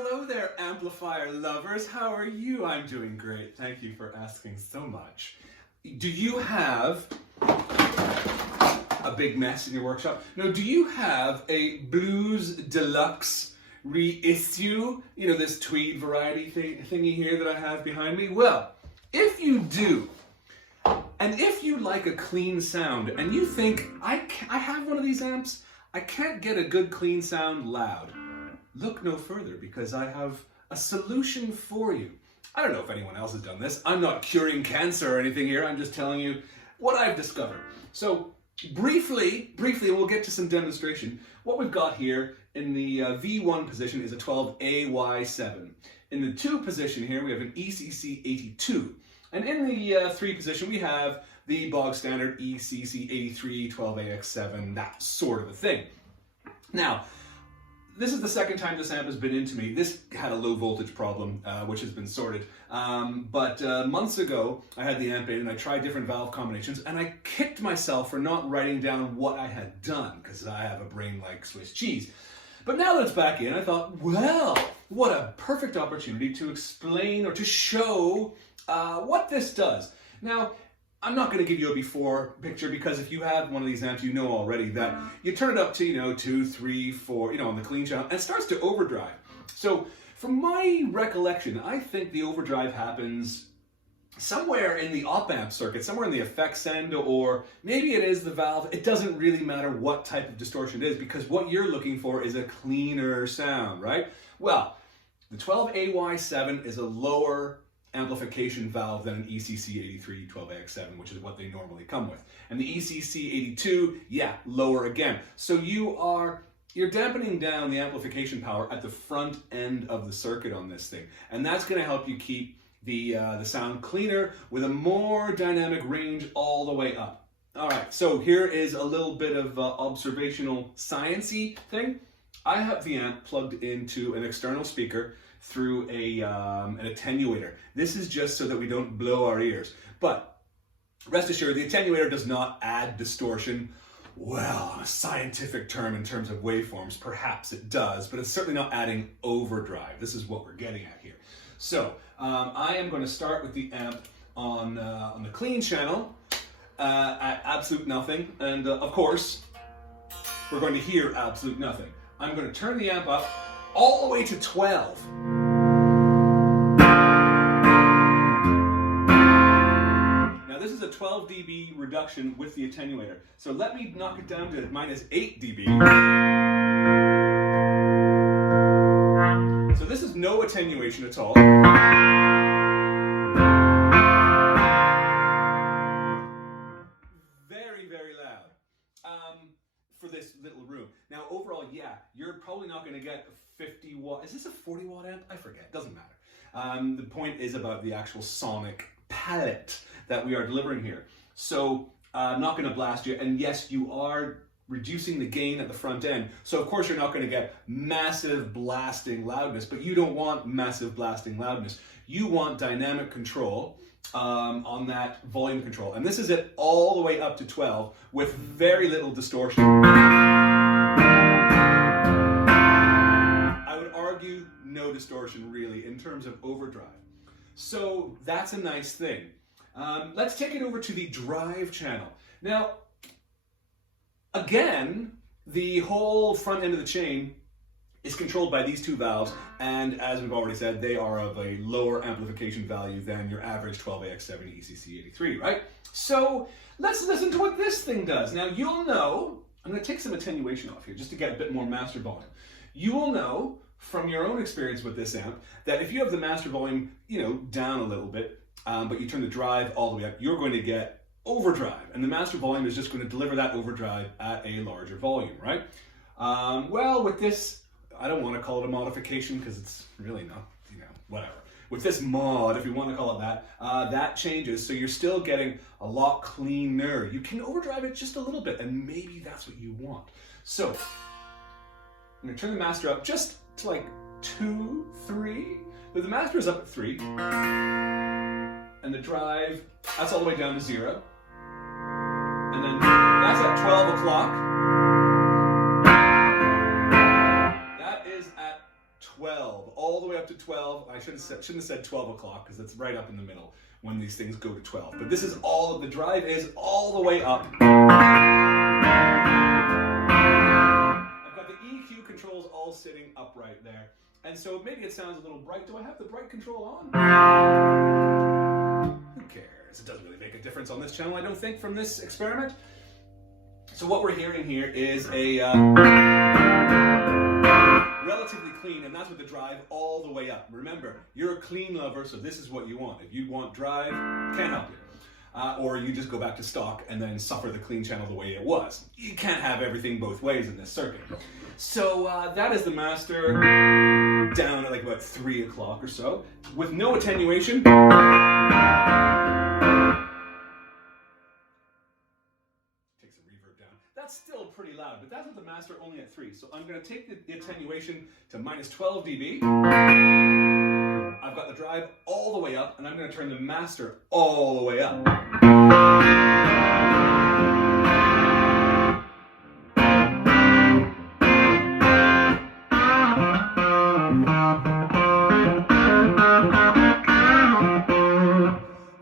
hello there, amplifier lovers. How are you? I'm doing great. Thank you for asking so much. Do you have a big mess in your workshop? No, do you have a Blues Deluxe Reissue? You know, this tweed variety thingy here that I have behind me? Well, if you do, and if you like a clean sound, and you think, I have one of these amps, I can't get a good clean sound loud, look no further, because I have a solution for you. I don't know if anyone else has done this. I'm not curing cancer or anything here. I'm just telling you what I've discovered. So briefly, we'll get to some demonstration. What we've got here in the V1 position is a 12AY7. In the 2 position here, we have an ECC82. And in the 3 position, we have the bog standard ECC83, 12AX7, that sort of a thing. Now, this is the second time this amp has been into me. This had a low voltage problem, which has been sorted. But months ago, I had the amp in and I tried different valve combinations, and I kicked myself for not writing down what I had done, because I have a brain like Swiss cheese. But now that it's back in, I thought, well, what a perfect opportunity to explain or to show what this does. Now, I'm not going to give you a before picture, because if you have one of these amps, you know already that you turn it up to, 2, 3, 4, on the clean channel, and it starts to overdrive. So from my recollection, I think the overdrive happens somewhere in the op-amp circuit, somewhere in the effects end, or maybe it is the valve. It doesn't really matter what type of distortion it is, because what you're looking for is a cleaner sound, right? Well, the 12AY7 is a lower amplification valve than an ECC83 12AX7, which is what they normally come with. And the ECC82, yeah, lower again. So you're dampening down the amplification power at the front end of the circuit on this thing. And that's going to help you keep the sound cleaner with a more dynamic range all the way up. All right, so here is a little bit of observational science-y thing. I have the amp plugged into an external speaker through an attenuator. This is just so that we don't blow our ears. But rest assured, the attenuator does not add distortion. Well, a scientific term in terms of waveforms, perhaps it does, but it's certainly not adding overdrive. This is what we're getting at here. So I am going to start with the amp on the clean channel at absolute nothing, and of course we're going to hear absolute nothing. I'm going to turn the amp up all the way to 12. Now this is a 12 dB reduction with the attenuator. So let me knock it down to minus 8 dB. So this is no attenuation at all. Very, very loud. For this little room. Now overall, yeah, you're probably not going to get 50 watt. Is this a 40 watt amp? I forget. Doesn't matter. The point is about the actual sonic palette that we are delivering here. So I'm not going to blast you. And yes, you are reducing the gain at the front end. So of course you're not going to get massive blasting loudness, but you don't want massive blasting loudness. You want dynamic control on that volume control. And this is it all the way up to 12 with very little distortion. I would argue no distortion really in terms of overdrive. So that's a nice thing. Let's take it over to the drive channel. Now, again, the whole front end of the chain is controlled by these 2 valves, and as we've already said, they are of a lower amplification value than your average 12AX7 ECC83, right? So let's listen to what this thing does. Now you'll know, I'm going to take some attenuation off here just to get a bit more master volume. You will know from your own experience with this amp that if you have the master volume, down a little bit, but you turn the drive all the way up, you're going to get overdrive, and the master volume is just going to deliver that overdrive at a larger volume, right? Well, with this, I don't want to call it a modification because it's really not, whatever. With this mod, if you want to call it that, that changes, so you're still getting a lot cleaner. You can overdrive it just a little bit, and maybe that's what you want. So, I'm going to turn the master up just to like 2, 3. But the master is up at 3. And the drive, that's all the way down to 0. And then that's at 12 o'clock. 12, all 12. I shouldn't have said 12 o'clock because it's right up in the middle when these things go to 12. But this is all of the drive is all the way up. I've got the EQ controls all sitting upright there. And so maybe it sounds a little bright. Do I have the bright control on? Who cares? It doesn't really make a difference on this channel, I don't think, from this experiment. So what we're hearing here is a relatively clean, and that's with the drive all the way up. Remember, you're a clean lover, so this is what you want. If you want drive, can't help you. Or you just go back to stock and then suffer the clean channel the way it was. You can't have everything both ways in this circuit. So that is the master down at like about 3 o'clock or so, with no attenuation. That's still pretty loud, but that's with the master only at 3. So I'm going to take the attenuation to minus 12 dB. I've got the drive all the way up, and I'm going to turn the master all the way up.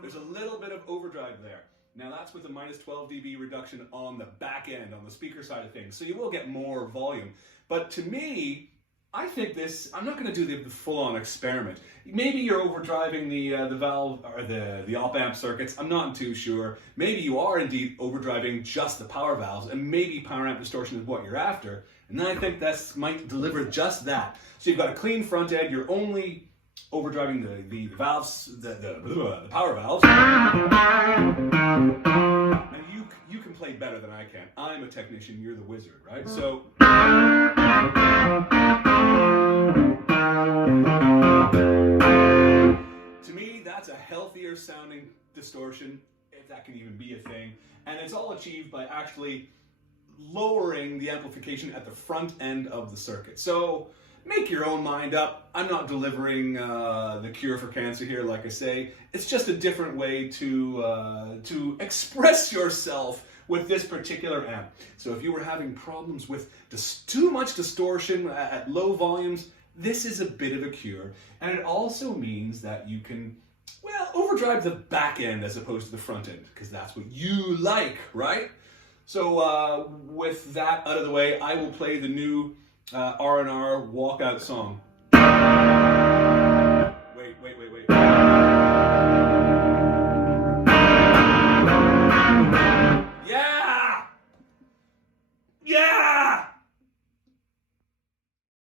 There's a little bit of overdrive there. Now that's with a minus 12 dB reduction on the back end, on the speaker side of things. So you will get more volume. But to me, I think this, I'm not going to do the full-on experiment. Maybe you're overdriving the valve or the op-amp circuits. I'm not too sure. Maybe you are indeed overdriving just the power valves, and maybe power amp distortion is what you're after. And then I think this might deliver just that. So you've got a clean front end. You're only overdriving the valves, the power valves. And you can play better than I can. I'm a technician, you're the wizard, right? So to me, that's a healthier sounding distortion, if that can even be a thing. And it's all achieved by actually lowering the amplification at the front end of the circuit. So make your own mind up. I'm not delivering the cure for cancer here, like I say. It's just a different way to express yourself with this particular amp. So if you were having problems with too much distortion at low volumes, this is a bit of a cure. And it also means that you can, well, overdrive the back end as opposed to the front end, because that's what you like, right? So with that out of the way, I will play the new R&R walkout song. Wait. Yeah! Yeah!